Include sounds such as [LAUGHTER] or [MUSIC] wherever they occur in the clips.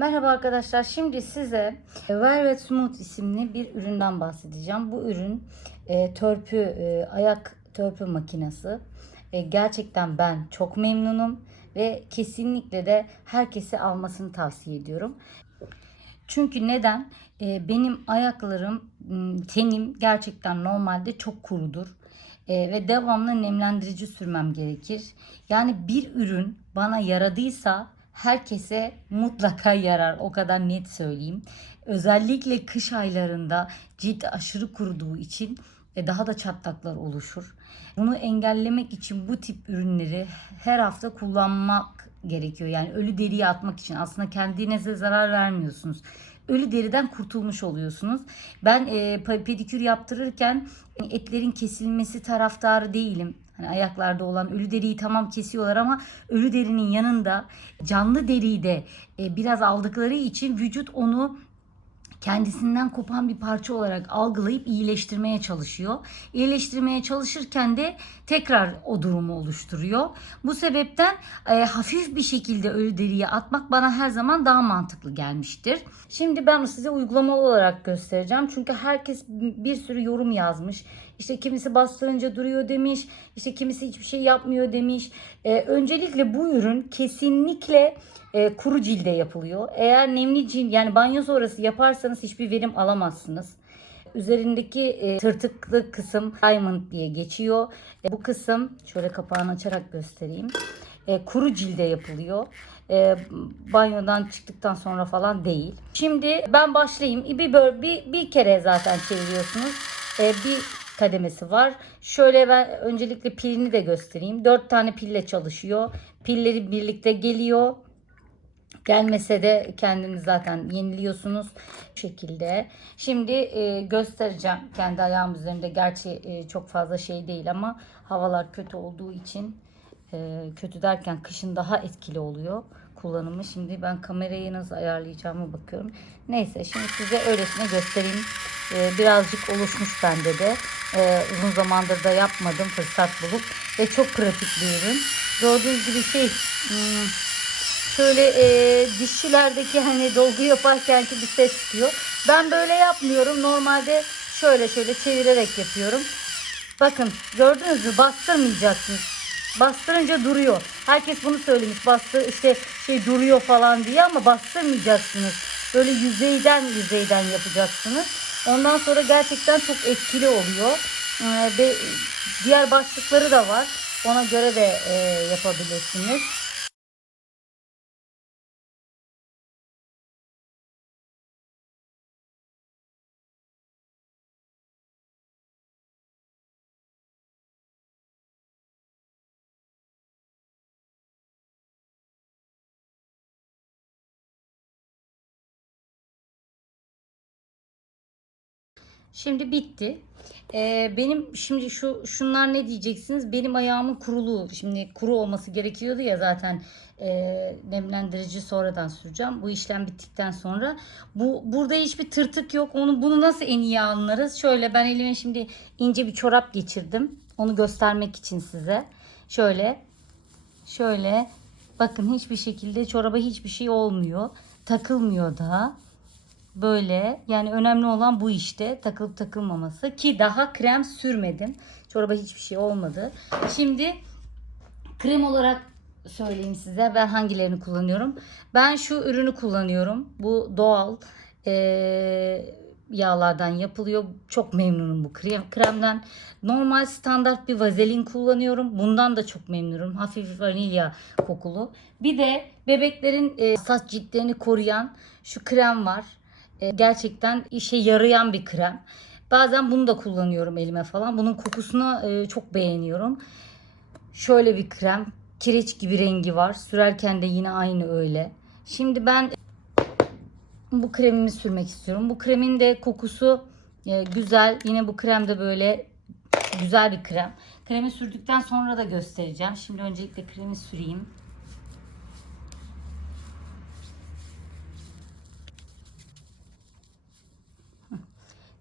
Merhaba arkadaşlar. Şimdi size Velvet Smooth isimli bir üründen bahsedeceğim. Bu ürün e, törpü e, ayak törpü makinesi. E, gerçekten ben çok memnunum ve kesinlikle de herkese almasını tavsiye ediyorum. Çünkü neden? E, benim ayaklarım, tenim gerçekten normalde çok kurudur. E, ve devamlı nemlendirici sürmem gerekir. Yani bir ürün bana yaradıysa herkese mutlaka yarar. O kadar net söyleyeyim. Özellikle kış aylarında cilt aşırı kuruduğu için e, daha da çatlaklar oluşur. Bunu engellemek için bu tip ürünleri her hafta kullanmak gerekiyor. Yani ölü deriyi atmak için aslında kendinize zarar vermiyorsunuz. Ölü deriden kurtulmuş oluyorsunuz. Ben e, pedikür yaptırırken etlerin kesilmesi taraftarı değilim. Hani ayaklarda olan ölü deriyi tamam kesiyorlar ama ölü derinin yanında canlı deriyi de e, biraz aldıkları için vücut onu kendisinden kopan bir parça olarak algılayıp iyileştirmeye çalışıyor. İyileştirmeye çalışırken de tekrar o durumu oluşturuyor. Bu sebepten e, hafif bir şekilde ölü deriye atmak bana her zaman daha mantıklı gelmiştir. Şimdi ben size uygulamalı olarak göstereceğim. Çünkü herkes bir sürü yorum yazmış. İşte kimisi bastırınca duruyor demiş. İşte kimisi hiçbir şey yapmıyor demiş. E, öncelikle bu ürün kesinlikle e, kuru cilde yapılıyor. Eğer nemli cilt yani banyo sonrası yaparsanız hiçbir verim alamazsınız. Üzerindeki e, tırtıklı kısım diamond diye geçiyor. E, bu kısım şöyle kapağını açarak göstereyim. E, kuru cilde yapılıyor. E, banyodan çıktıktan sonra falan değil. Şimdi ben başlayayım. Bir, böyle, bir, bir kere zaten çeviriyorsunuz. E, bir kademesi var. Şöyle ben öncelikle pilini de göstereyim. 4 tane pille çalışıyor. Pilleri birlikte geliyor. Gelmese de kendiniz zaten yeniliyorsunuz bu şekilde. Şimdi e, göstereceğim kendi ayağım üzerinde. Gerçi e, çok fazla şey değil ama havalar kötü olduğu için e, kötü derken kışın daha etkili oluyor kullanımı. Şimdi ben kamerayı nasıl ayarlayacağımı bakıyorum. Neyse şimdi size öylesine göstereyim. E, birazcık oluşmuş bende de. E, uzun zamandır da yapmadım fırsat bulup ve çok pratik bir ürün. Gördüğünüz gibi şey hmm, şöyle e, dişçilerdeki hani dolgu yaparken ki bir ses çıkıyor. Ben böyle yapmıyorum. Normalde şöyle şöyle çevirerek yapıyorum. Bakın gördünüz mü? Bastırmayacaksınız. Bastırınca duruyor. Herkes bunu söylemiş. Bastır işte şey duruyor falan diye ama bastırmayacaksınız. Böyle yüzeyden yüzeyden yapacaksınız. Ondan sonra gerçekten çok etkili oluyor. Ee, ve diğer başlıkları da var. Ona göre de e, yapabilirsiniz. Şimdi bitti. Ee, benim şimdi şu şunlar ne diyeceksiniz? Benim ayağımın kuruluğu. Şimdi kuru olması gerekiyordu ya zaten e, nemlendirici sonradan süreceğim. Bu işlem bittikten sonra. Bu burada hiçbir tırtık yok. Onu bunu nasıl en iyi anlarız? Şöyle ben elime şimdi ince bir çorap geçirdim. Onu göstermek için size. Şöyle şöyle bakın hiçbir şekilde çoraba hiçbir şey olmuyor. Takılmıyor da böyle yani önemli olan bu işte takılıp takılmaması ki daha krem sürmedim. Çoraba hiçbir şey olmadı. Şimdi krem olarak söyleyeyim size ben hangilerini kullanıyorum. Ben şu ürünü kullanıyorum. Bu doğal eee, yağlardan yapılıyor. Çok memnunum bu krem, kremden. Normal standart bir vazelin kullanıyorum. Bundan da çok memnunum. Hafif vanilya kokulu. Bir de bebeklerin e, saç ciltlerini koruyan şu krem var. E, gerçekten işe yarayan bir krem. Bazen bunu da kullanıyorum elime falan. Bunun kokusunu e, çok beğeniyorum. Şöyle bir krem. Kireç gibi rengi var. Sürerken de yine aynı öyle. Şimdi ben bu kremimi sürmek istiyorum. Bu kremin de kokusu e, güzel. Yine bu krem de böyle güzel bir krem. Kremi sürdükten sonra da göstereceğim. Şimdi öncelikle kremi süreyim.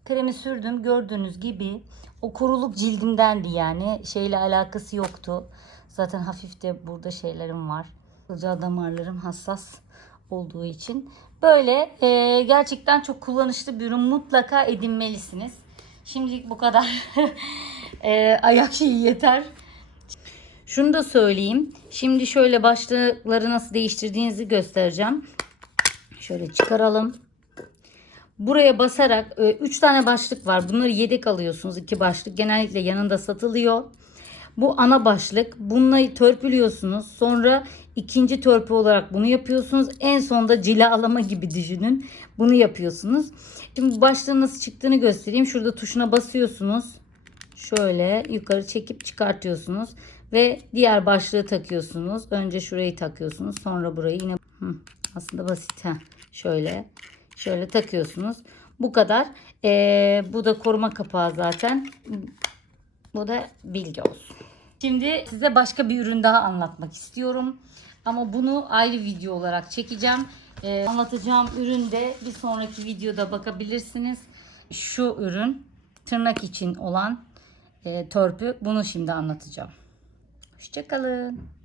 Kremi sürdüm gördüğünüz gibi o kuruluk cildimdendi yani şeyle alakası yoktu. Zaten hafif de burada şeylerim var. Kılcal damarlarım hassas olduğu için. Böyle e, gerçekten çok kullanışlı bir ürün mutlaka edinmelisiniz. Şimdilik bu kadar. [LAUGHS] E, ayak şeyi yeter. Şunu da söyleyeyim. Şimdi şöyle başlıkları nasıl değiştirdiğinizi göstereceğim. Şöyle çıkaralım. Buraya basarak 3 tane başlık var. Bunları yedek alıyorsunuz. 2 başlık genellikle yanında satılıyor. Bu ana başlık. Bunları törpülüyorsunuz. Sonra ikinci törpü olarak bunu yapıyorsunuz. En sonda cilalama gibi düşünün. Bunu yapıyorsunuz. Şimdi başlığın nasıl çıktığını göstereyim. Şurada tuşuna basıyorsunuz. Şöyle yukarı çekip çıkartıyorsunuz. Ve diğer başlığı takıyorsunuz. Önce şurayı takıyorsunuz. Sonra burayı yine Hı, aslında basit. Heh. Şöyle şöyle takıyorsunuz. Bu kadar. Ee, bu da koruma kapağı zaten. Bu da bilgi olsun. Şimdi size başka bir ürün daha anlatmak istiyorum. Ama bunu ayrı video olarak çekeceğim. Ee, anlatacağım ürün de bir sonraki videoda bakabilirsiniz. Şu ürün tırnak için olan e, törpü. Bunu şimdi anlatacağım. Hoşçakalın.